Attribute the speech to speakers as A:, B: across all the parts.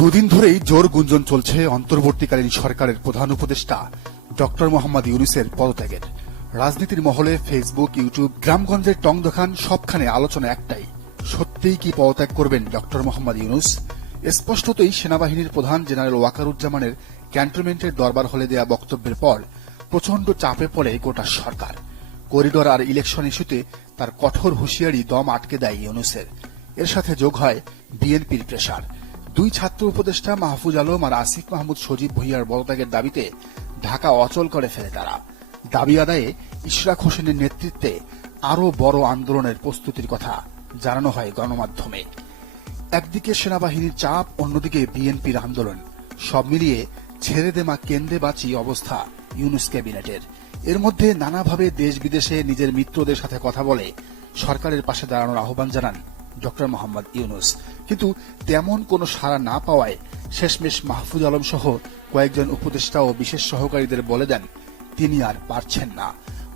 A: দুদিন ধরেই জোর গুঞ্জন চলছে অন্তর্বর্তীকালীন সরকারের প্রধান উপদেষ্টা, ডক্টর মোহাম্মদ ইউনুসের পদত্যাগের। রাজনীতির মহলে ফেসবুক, ইউটিউব, গ্রামগঞ্জের টং দোকান সবখানে আলোচনা একটাই, সত্যিই কি পদত্যাগ করবেন ডক্টর মোহাম্মদ ইউনুস? স্পষ্টতই সেনাবাহিনীর প্রধান জেনারেল ওয়াকারুজ্জামানের ক্যান্টনমেন্টের দরবার হলে দেয়া বক্তব্যের পর প্রচণ্ড চাপে পড়ে গোটা সরকার। করিডোর আর ইলেকশন ইস্যুতে তার কঠোর হুঁশিয়ারি দম আটকে দেয় ইউনুসের। এর সাথে যোগ হয় বিএনপির প্রেসার দুই ছাত্র উপদেষ্টা মাহফুজ আলম আর আসিফ মাহমুদ সজীব ভুইয়ার পদত্যাগের দাবিতে ঢাকা অচল করে ফেলে তারা। দাবি আদায়ে ইশরাক হোসেনের নেতৃত্বে আরও বড় আন্দোলনের প্রস্তুতির কথা জানানো হয় গণমাধ্যমে। একদিকে সেনাবাহিনীর চাপ, অন্যদিকে বিএনপির আন্দোলন। সব মিলিয়ে ছেড়ে দেমা কেন্দ্রে বাঁচি অবস্থা ইউনুস ক্যাবিনেটের। এর মধ্যে নানাভাবে দেশ বিদেশে নিজের মিত্রদের সাথে কথা বলে সরকারের পাশে দাঁড়ানোর আহ্বান জানান ডক্টর মোহাম্মদ ইউনুস। কিন্তু তেমন কোনো সাড়া না পাওয়ায় শেষমেশ মাহফুজ আলম সহ কয়েকজন উপদেষ্টা ও বিশেষ সহকারীদের বলে দেন, তিনি আর পারছেন না।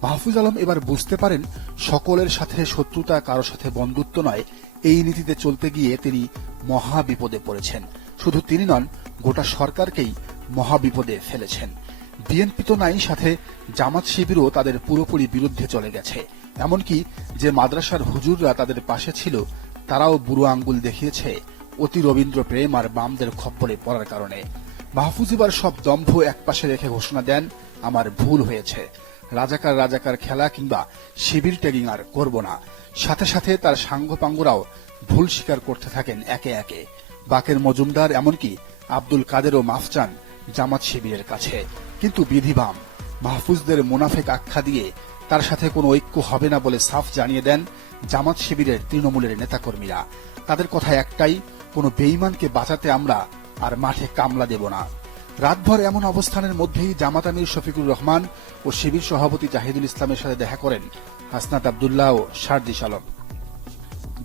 A: মাহফুজ আলম এবার বুঝতে পারেন সকলের সাথে শত্রুতা কারও সাথে বন্ধুত্ব নয়, এই নীতিতে চলতে গিয়ে তিনি মহা বিপদে পড়েছেন। শুধু তিনি নন, গোটা সরকারকেই মহা বিপদে ফেলেছেন। বিএনপি তো নাই, সাথে জামাত শিবিরও তাদের পুরোপুরি বিরুদ্ধে চলে গেছে। এমনকি যে মাদ্রাসার হুজুররা তাদের পাশে ছিল তারাও বুড়ো আঙ্গুল দেখিয়েছে। অতি রবীন্দ্র প্রেম আর বামদের খপ্পরে পড়ার কারণে। মাহফুজ এবার সব দম্ভ একপাশে রেখে ঘোষণা দেন, আমার ভুল হয়েছে। রাজাকার রাজাকার খেলা কিংবা শিবির ট্যাগিং আর করব না। সাথে সাথে তার সাঙ্গপাঙ্গরাও ভুল স্বীকার করতে থাকেন একে একে। বাকের মজুমদার এমনকি আব্দুল কাদেরও মাফ চান জামাত শিবিরের কাছে। কিন্তু বিধিবাম, মাহফুজদের মুনাফেক আখ্যা দিয়ে তার সাথে কোনো ঐক্য হবে না বলে সাফ জানিয়ে দেন জামাত শিবিরের তৃণমূলের নেতাকর্মীরা। তাদের কথা একটাই, কোনো বেইমানকে বাঁচাতে আমরা আর মাঠে কামলা দেব না। রাতভর এমন অবস্থানের মধ্যেই জামাত আমির শফিকুর রহমান ও শিবির সভাপতি জাহিদুল ইসলামের সাথে দেখা করেন হাসনাত আবদুল্লাহ ও শারদিস আলম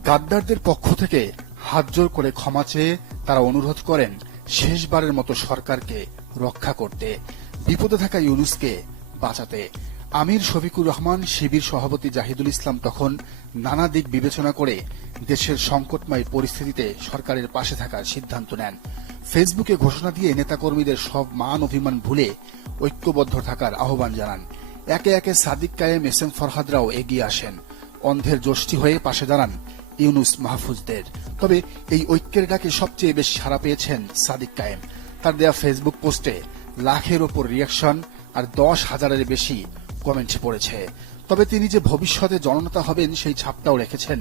A: গাদ্দারদের পক্ষ থেকে হাতজোর করে ক্ষমা চেয়ে তারা অনুরোধ করেন, শেষবারের মতো সরকারকে রক্ষা করতে, বিপদে থাকা ইউনুসকে বাঁচাতে। আমির শফিকুর রহমান, শিবির সভাপতি জাহিদুল ইসলাম তখন নানা দিক বিবেচনা করে দেশের সংকটময় পরিস্থিতিতে সরকারের পাশে থাকার সিদ্ধান্ত নেন। ফেসবুকে ঘোষণা দিয়ে নেতাকর্মীদের সব মান অভিমান ভুলে ঐক্যবদ্ধ থাকার আহ্বান জানান। একে একে সাদিক কায়েম এস এম ফরহাদরাও এগিয়ে আসেন। অন্ধের যষ্টি হয়ে পাশে দাঁড়ান ইউনুস মাহফুজদের। তবে এই ঐক্যের ডাকে সবচেয়ে বেশি সাড়া পেয়েছেন সাদিক কায়েম। তার দেয়া ফেসবুক পোস্টে লাখের ওপর রিয়াকশন আর দশ হাজারের বেশি কমেন্ট পড়েছে। তবে তিনি যে ভবিষ্যতে জননেতা হবেন সেই ছাপটাও রেখেছেন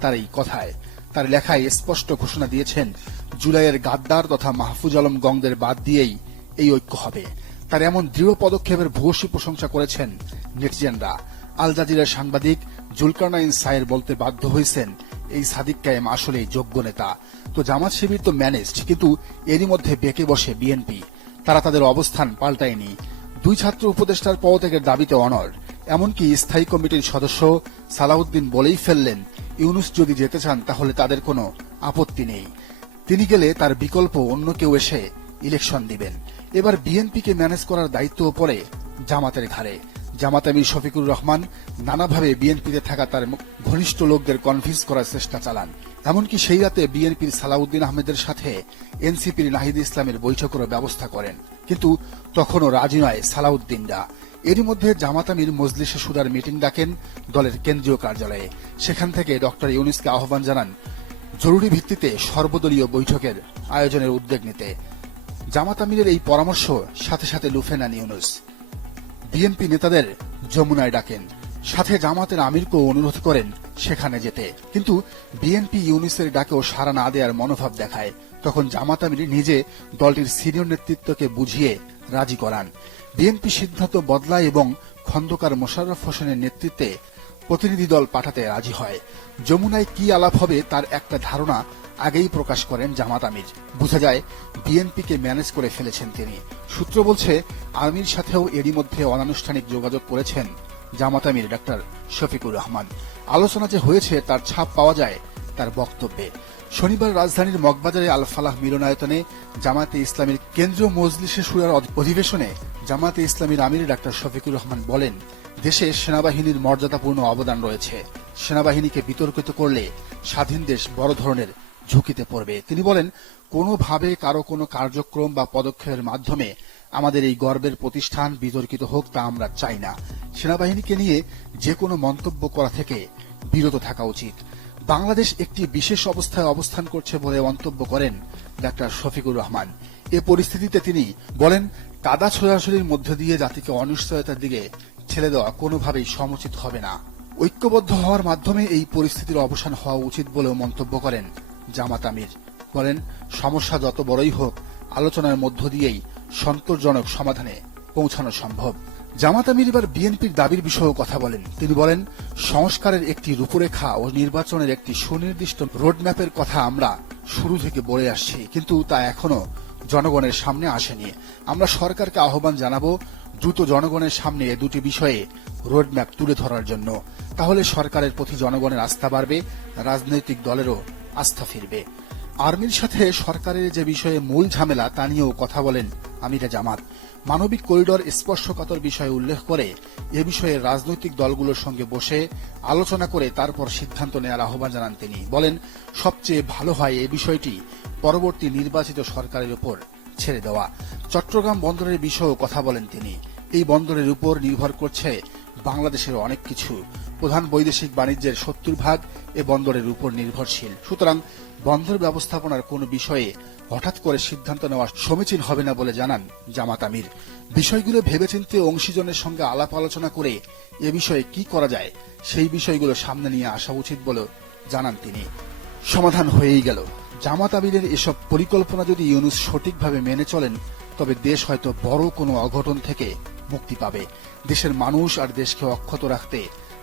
A: তার এই কথায়। তার লেখায় স্পষ্ট ঘোষণা দিয়েছেন, জুলাইয়ের গাদ্দার তথা মাহফুজ আলম গংদের বাদ দিয়েই এই ঐক্য হবে। তার এমন দৃঢ় পদক্ষেপের ভূয়সী প্রশংসা করেছেন নেটিজেনরা। আল জাজিরার সাংবাদিক জুলকারনাইন সায়ের বলতে বাধ্য হয়েছেন, এই সাদিক কায়েম আসলেই যোগ্য নেতা। তো জামাত শিবির তো ম্যানেজড কিন্তু এরই মধ্যে বেঁকে বসে বিএনপি। তারা তাদের অবস্থান পাল্টায়নি। দুই ছাত্র উপদেষ্টার পদত্যাগের দাবিতে অনর এমনকি স্থায়ী কমিটির সদস্য সালাউদ্দিন বলেই ফেললেন, ইউনুস যদি যেতে চান তাহলে তাদের কোনো আপত্তি নেই। তিনি গেলে তার বিকল্প অন্য কেউ এসে ইলেকশন দিবেন। এবার বিএনপিকে ম্যানেজ করার দায়িত্ব পড়ে জামাতের ঘাড়ে। জামাত আমির শফিকুর রহমান নানাভাবে বিএনপিতে থাকা তার ঘনিষ্ঠ লোকদের কনভিন্স করার চেষ্টা চালান। এমনকি সেই রাতে বিএনপির সালাউদ্দিন আহমেদের সাথে এনসিপির নাহিদ ইসলামের বৈঠকেরও ব্যবস্থা করেন। কিন্তু তখনও রাজি নয় সালাউদ্দিনরা। এরই মধ্যে জামাত আমির মজলিসে সুদার মিটিং ডাকেন দলের কেন্দ্রীয় কার্যালয়ে। সেখান থেকে ডক্টর ইউনিসকে আহ্বান জানান, জরুরি ভিত্তিতে সর্বদলীয় বৈঠকের আয়োজনের উদ্যোগ নিতে। জামাত আমিরের এই পরামর্শ সাথে সাথে লুফে নেন ইউনুস। বিএনপি নেতাদের যমুনায় ডাকেন। সাথে জামাতের আমিরকেও অনুরোধ করেন সেখানে যেতে। কিন্তু বিএনপি ইউনিসের ডাকেও সাড়া না দেওয়ার মনোভাব দেখায়। তখন জামাত আমির নিজে দলটির সিনিয়র নেতৃত্বকে বুঝিয়ে রাজি করান। বিএনপি সিদ্ধান্ত বদলায় এবং খন্দকার মোশাররফ হোসেনের নেতৃত্বে প্রতিনিধি দল পাঠাতে রাজি হয়। যমুনায় কি আলাপ হবে তার একটা ধারণা আগেই প্রকাশ করেন জামাত আমির। বোঝা যায়, বিএনপিকে ম্যানেজ করে ফেলেছেন তিনি। সূত্র বলছে আর্মির সাথেও এরই মধ্যে অনানুষ্ঠানিক যোগাযোগ করেছেন জামাত আমির ডাক্তার শফিকুর রহমান। আলোচনা যে হয়েছে, তার ছাপ পাওয়া যায় তার বক্তব্যে। শনিবার রাজধানীর মগবাজারে আল ফালাহ মিলনায়তনে জামাতে ইসলামীর কেন্দ্রীয় মজলিসে সুরার অধিবেশনে জামাতে ইসলামীর আমির ডাক্তার শফিকুর রহমান বলেন, দেশে সেনাবাহিনীর মর্যাদাপূর্ণ অবদান রয়েছে। সেনাবাহিনীকে বিতর্কিত করলে স্বাধীন দেশ বড় ধরনের ঝুঁকিতে পড়বে। তিনি বলেন, কোনোভাবে কারও কোনো কার্যক্রম বা পদক্ষেপের মাধ্যমে আমাদের এই গর্বের প্রতিষ্ঠান বিতর্কিত হোক তা আমরা চাই না। সেনাবাহিনীকে নিয়ে যে কোনো মন্তব্য করা থেকে বিরত থাকা উচিত। বাংলাদেশ একটি বিশেষ অবস্থায় অবস্থান করছে বলে মন্তব্য করেন ডাক্তার শফিকুর রহমান। এ পরিস্থিতিতে তিনি বলেন, কাদা ছোড়াছড়ির মধ্য দিয়ে জাতিকে অনিশ্চয়তার দিকে ঠেলে দেওয়া কোনোভাবেই সমুচিত হবে না। ঐক্যবদ্ধ হওয়ার মাধ্যমে এই পরিস্থিতির অবসান হওয়া উচিত বলেও মন্তব্য করেন জামাত আমির। বলেন, সমস্যা যত বড়ই হোক, আলোচনার মধ্য দিয়েই সন্তোষজনক সমাধানে পৌঁছানো সম্ভব। জামাত আমির এবার বিএনপির দাবির বিষয়েও কথা বলেন। তিনি বলেন, সংস্কারের একটি রূপরেখা ও নির্বাচনের একটি সুনির্দিষ্ট রোডম্যাপের কথা আমরা শুরু থেকে বলে আসছি, কিন্তু তা এখনও জনগণের সামনে আসেনি। আমরা সরকারকে আহ্বান জানাব, দ্রুত জনগণের সামনে এ দুটি বিষয়ে রোডম্যাপ তুলে ধরার জন্য। তাহলে সরকারের প্রতি জনগণের আস্থা বাড়বে, রাজনৈতিক দলেরও আস্থা ফিরবে। আর্মির সাথে সরকারের যে বিষয়ে মূল ঝামেলা তা নিয়েও কথা বলেন আমিরা জামাত। মানবিক করিডর স্পর্শকাতর বিষয়ে উল্লেখ করে এ বিষয়ে রাজনৈতিক দলগুলোর সঙ্গে বসে আলোচনা করে তারপর সিদ্ধান্ত নেওয়ার আহ্বান জানান তিনি। বলেন, সবচেয়ে ভালো হয় এ বিষয়টি পরবর্তী নির্বাচিত সরকারের উপর ছেড়ে দেওয়া। চট্টগ্রাম বন্দরের বিষয়েও কথা বলেন তিনি। এই বন্দরের উপর নির্ভর করছে বাংলাদেশের অনেক কিছু। প্রধান বৈদেশিক বাণিজ্যের সত্তর ভাগ এ বন্দরের উপর নির্ভরশীল। সুতরাং বন্দর ব্যবস্থাপনার কোনো বিষয়ে হঠাৎ করে সিদ্ধান্ত নেওয়া সমীচীন হবে না বলে জানান জামাত আমির। বিষয়গুলো ভেবেচিন্তে অংশীজনের সঙ্গে আলাপ আলোচনা করে এ বিষয়ে কি করা যায় সেই বিষয়গুলো সামনে নিয়ে আসা উচিত বলে জানান তিনি। সমাধান হয়েই গেল। জামাত আমিরের এসব পরিকল্পনা যদি ইউনুস সঠিকভাবে মেনে চলেন, তবে দেশ হয়তো বড় কোনো অঘটন থেকে মুক্তি পাবে। দেশের মানুষ আর দেশকে অক্ষত রাখতে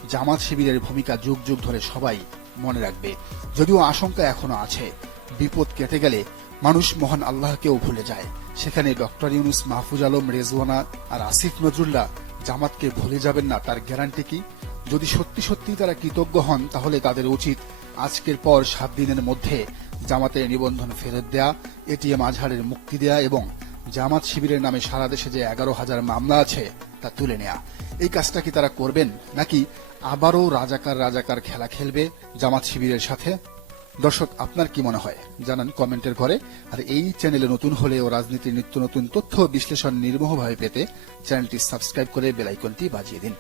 A: জামাত শিবিরের ভূমিকা যুগ যুগ ধরে সবাই মনে রাখবে। যদিও আশঙ্কা এখনও আছে, বিপদ কেটে গেলে মানুষ মহান আল্লাহকেও ভুলে যায়। সেখানে ডক্টর ইউনুস মাহফুজ আলম, রেজওয়ানা আর আসিফ নজরুল্লাহ জামাতকে ভুলে যাবেন না, তার গ্যারান্টি কি? যদি সত্যি সত্যি তারা কৃতজ্ঞ হন, তাহলে তাদের উচিত আজকের পর সাত দিনের মধ্যে জামাতের নিবন্ধন ফেরত দেয়া, এটিএম আজহারের মুক্তি দেয়া এবং জামাত শিবিরের নামে সারা দেশে যে এগারো হাজার মামলা আছে, তা তুলে নেয়া। এই কাজটা কি তারা করবেন, নাকি আবারও রাজাকার রাজাকার খেলা খেলবে জামাত শিবিরের সাথে? দর্শক, আপনার কি মনে হয়? জানান কমেন্টের ঘরে। আর এই চ্যানেলে নতুন হলে ও রাজনীতির নিত্য নতুন তথ্য বিশ্লেষণ নির্মোহভাবে পেতে চ্যানেলটি সাবস্ক্রাইব করে বেলাইকনটি বাজিয়ে দিন।